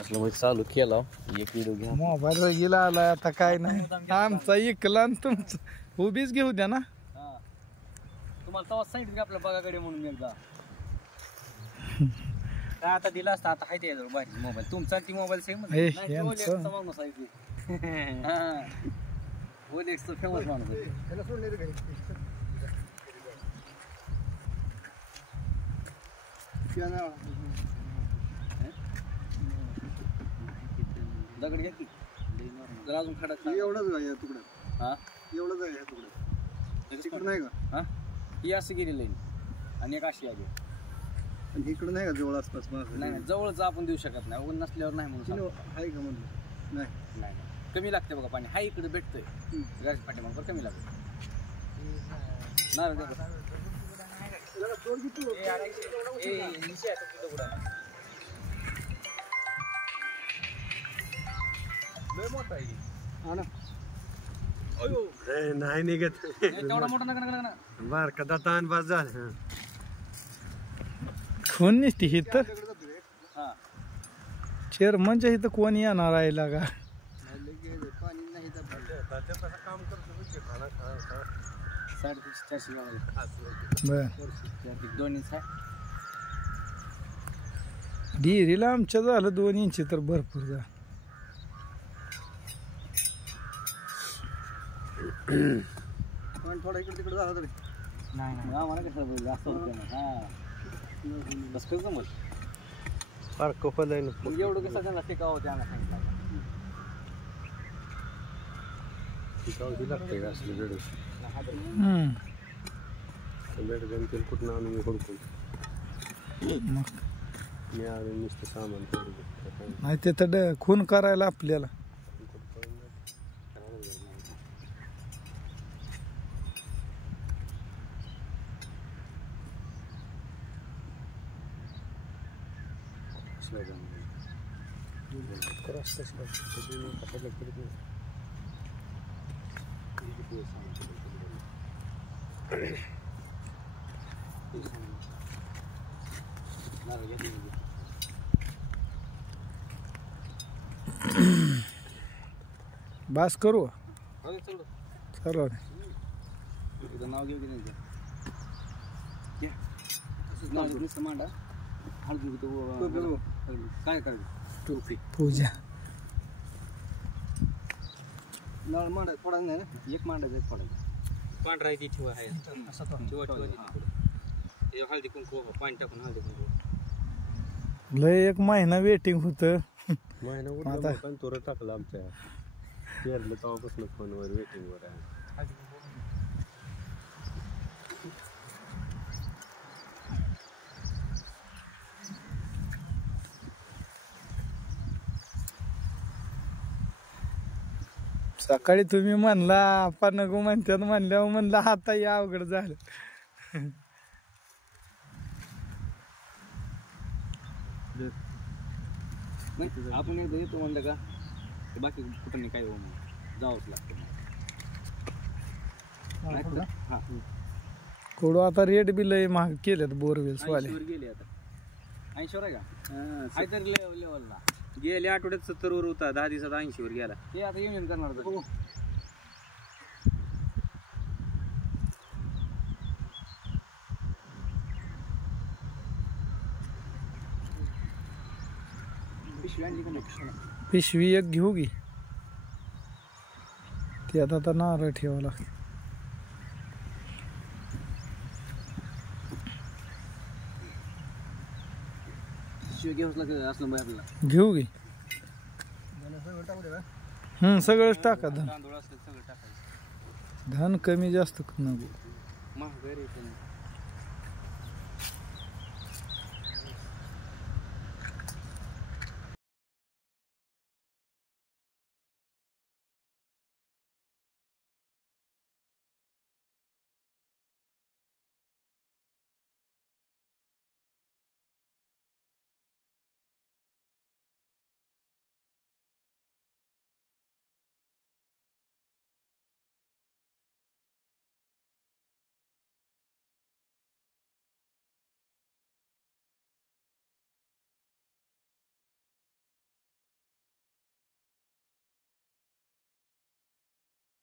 असलं म्हणजे चालू केला एक व्हिडिओ घ्या मोबाईल गेला आला आता काय नाही आमचा इकला आणि तुमचं उभीच घेऊ द्या ना तुम्हाला तेव्हा सांगितलं की आपल्या बघाकडे म्हणून एकदा काय आता दिला असता आता हाय ते बाहेर मोबाईल तुमचा ती मोबाईल सेम माणूस आहे ओलेक्सचा फेमस माणूस आहे दगड घ्या की जर अजून खडक एवढंच आहे तुकडं हा एवढंच आहे तुकडं तिकडं नाही का हा ही असं गेलेलं आहे आणि एक अशी आली आणि इकडं नाही का जवळ आसपास नाही जवळच आपण देऊ शकत नाही ऊन नसल्यावर नाही म्हणून आहे का म्हणलं नाही नाही कमी लागते बघा पाणी हा इकडे भेटतंय गॅस पाठीमागं कमी लागतं नाही निघत तेवढा मोठा नका बर का दातान बस झालं कोण नसती इथं चेअरमनच्या इथं कोण येणार आहे लागा डिरीला आमच्या झालं 2 इंच तर भरपूर जा थोडा इकडे तिकडे झाला तरी नाही आम्हाला कसं बोललं असं होतं ना हा बस कसं जमत फार कफल आहे ना एवढं कसं त्यांना टिकावं होते आम्हाला सांगितलं टिकावं लागते का असली बेड बेड गणतील कुठं आणून मी हुडकून मी आले नुसतं सामान नाही ते तर खून करायला आपल्याला बस करू चलो नाव घेऊ की नाही मांडा हळदी काय करायचं टोपी पूजा नळ मांडा थोडा नाही ना एक मांडायचं पडायचं पांढरा ती ठेवा आहे हळदी कुंकू पाणी टाकून हळदी कुंकू लय 1 महिना वेटिंग होत महिना तुरं टाकलं आमच्या पेरलं तेव्हापासून फोनवर वेटिंगवर आहे सकाळी तुम्ही म्हणला आपण नको म्हणतात म्हणल्यावर म्हणलं आता या अवघड झालं आपण एकदा येतो म्हणलं का बाकी कुठं नाही काय जावंच लागतं हा कोडो आता रेट बी लय महाग केलेत बोरवेल्स वाले गेले आता 80 वर आहे का हाय तर लेवलला गेल्या आठवड्यात 70 वर होता 10 दिवसात 80 वर गेला ते आता युनियन करणार पिशवी एक घेऊ की ती आता नारळ ठेवावं लागतं घेऊ की सगळंच टाका धन कमी जास्त नको महागाई